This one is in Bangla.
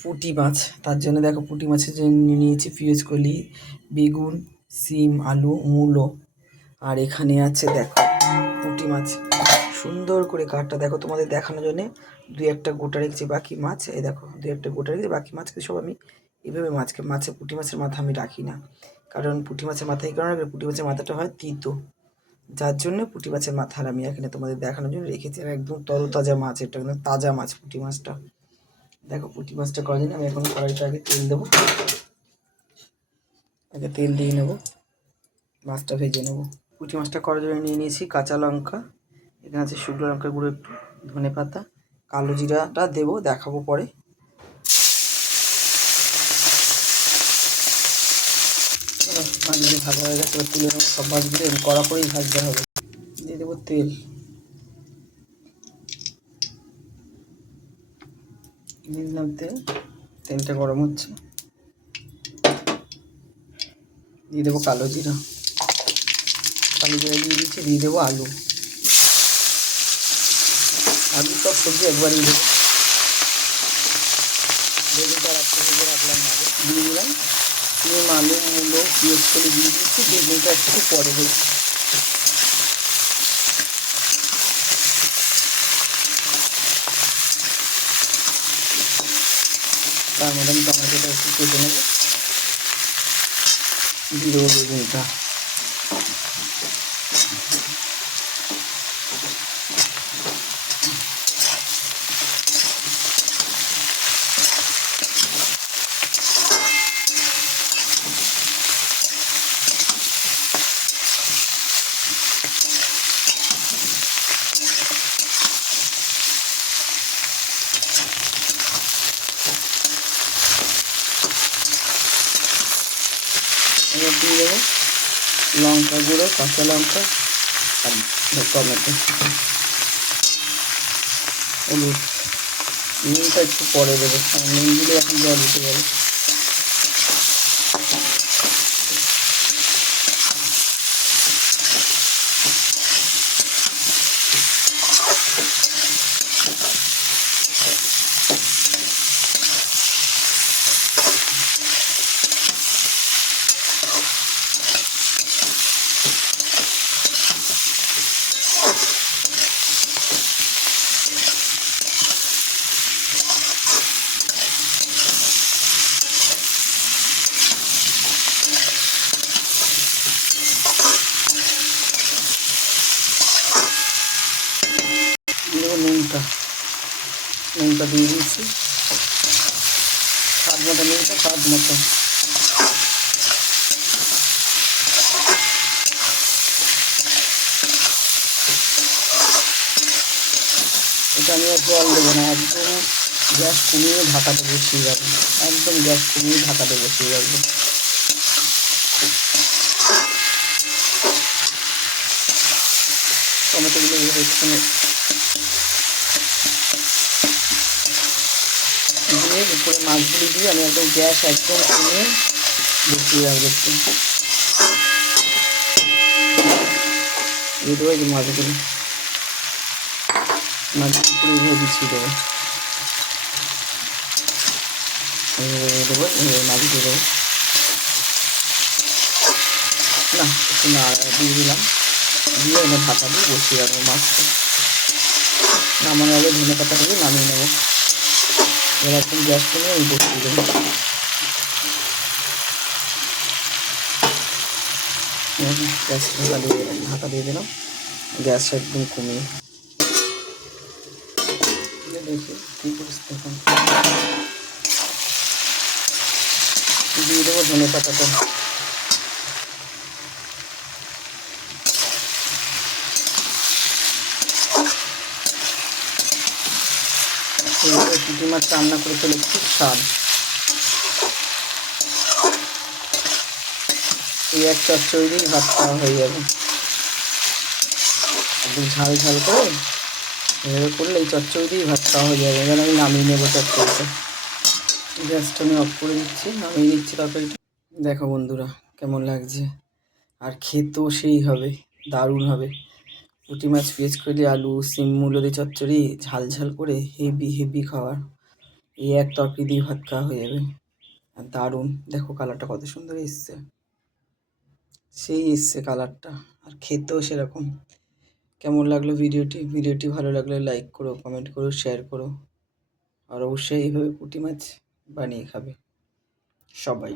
পুঁটি মাছ, তার জন্য দেখো পুঁটি মাছের জন্য নিয়েছি পেঁয়াজ কলি, বেগুন, সিম, আলু, মূলো। আর এখানে আছে দেখো পুঁটি মাছ সুন্দর করে কাটটা, দেখো তোমাদের দেখানোর জন্যে দুই একটা গোটা রেখেছি, বাকি মাছ এই দেখো দুই একটা গোটা রেখেছি, বাকি মাছকে সব আমি এভাবে পুঁটি মাছের মাথা আমি রাখি না, কারণ পুঁটি মাছের মাথা এই কারণে পুঁটি মাছের মাথাটা হয় তিতো, যার জন্য পুঁটি মাছের মাথার আমি এখানে তোমাদের দেখানোর জন্য রেখেছি। আর একদম তরতাজা মাছ, এটা একদম তাজা মাছ পুঁটি মাছটা। দেখো পুঁটি মাছটা করার জন্য আমি এখন কড়াইটা আগে তেল দেবো, আগে তেল দিয়ে নেবো, মাছটা ভেজে নেবো। পুঁটি মাছটা করার জন্য নিয়ে নিয়েছি কাঁচা লঙ্কা, এখানে আছে শুকনো লঙ্কার গুঁড়ো একটু, ধনে পাতা, কালো জিরাটা দেবো, দেখাবো পরে। মাছগুলি ভাজা হয়ে গেছে, এবার তুলে নেবো সব মাছগুলো, এবং কড়া করেই ভাজতে হবে। দিয়ে দেবো তেল, দিয়ে দিলাম তেল, তেলটা গরম হচ্ছে, দিয়ে দেবো কালো জিরা, কালো জিরা দিয়ে দিচ্ছি, দিয়ে দেবো আলু, আলু সব সবজি একবারই দেবো, বেগুনটা রাখতে ভেজে রাখলাম না, দিয়ে দিলাম সিম, আলু, মূলো, পেঁয়াজ করে দিয়ে দিচ্ছি, বেগুনটা একটু পরে দেবো। তার মধ্যে আমি টমেটোটা একটু কেটে নেবো, দিয়ে দেবো বেগুনটা, এবার দিয়ে দেবো লঙ্কা গুঁড়ো, কাঁচা লঙ্কা আর টমেটো, হলুদ, নুনটা একটু পরে দেবো, নুন দিলে এখন জল দিতে যাবে। নুনটা দিয়ে দিয়েছি, স্বাদ মতো নুনটা, স্বাদ মতো। এটা আমি আর জল দেবো না, একদম গ্যাস কমিয়ে ঢাকাতে বসিয়ে যাবো, একদম গ্যাস কমিয়ে ঢাকাতে বসিয়ে যাবো। টমেটোগুলো এভাবে একটুখানি দিয়ে উপরে মাছগুলি দিয়ে আমি একদম গ্যাস একদম কমিয়ে বসিয়ে রাখবো। একটু দিয়ে দেবো এই যে মাছগুলি, মাছগুলি পুরো এইভাবে বিছিয়ে দেবো, এইভাবে দেবো, এইভাবে মাছ দিয়ে দেবো, না একটু না দিয়ে দিলাম, দিয়ে এবার ঢাকা দিয়ে বসিয়ে রাখবো মাছটা। নামানোর আগে ধনে পাতাটা দিয়ে নামিয়ে নেবো, এবার একদম গ্যাস কমিয়ে আমি বসিয়ে দেবো। গ্যাস ঢাকা দিয়ে দিলাম, গ্যাস একদম কমিয়ে। দেখি কী করিস তখন, দিয়ে দেবো ধনে পাতাটা, এইভাবে পুঁটি মাছ রান্না করে ফেলে খুব স্বাদ। এই এক চচ্চড়ি ভাত খাওয়া হয়ে যাবে, একদম ঝাল ঝাল করে এভাবে করলে এই চচ্চড়ি দিয়েই ভাত খাওয়া হয়ে যাবে। এবার আমি নামিয়ে নেবো চচ্চড়িটা, গ্যাসটা আমি অফ করে দিচ্ছি, নামিয়ে নিচ্ছি তরকারিটা। দেখো বন্ধুরা কেমন লাগছে, আর খেতেও সেই হবে, দারুণ হবে। পুঁটি মাছ পেঁয়াজ কলি, আলু, সিম, মূলো দিয়ে চচ্চড়ি, ঝাল ঝাল করে, হেভি হেভি খাবার। এই এক তরকারি দিয়ে ভাত খাওয়া হয়ে যাবে। আর দারুণ, দেখো কালারটা কত সুন্দর এসছে, সেই এসছে কালারটা, আর খেতেও সেরকম। কেমন লাগলো ভিডিওটি ভালো লাগলে লাইক করো, কমেন্ট করো, শেয়ার করো, আর অবশ্যই এইভাবে পুঁটি মাছ বানিয়ে খাবে সবাই।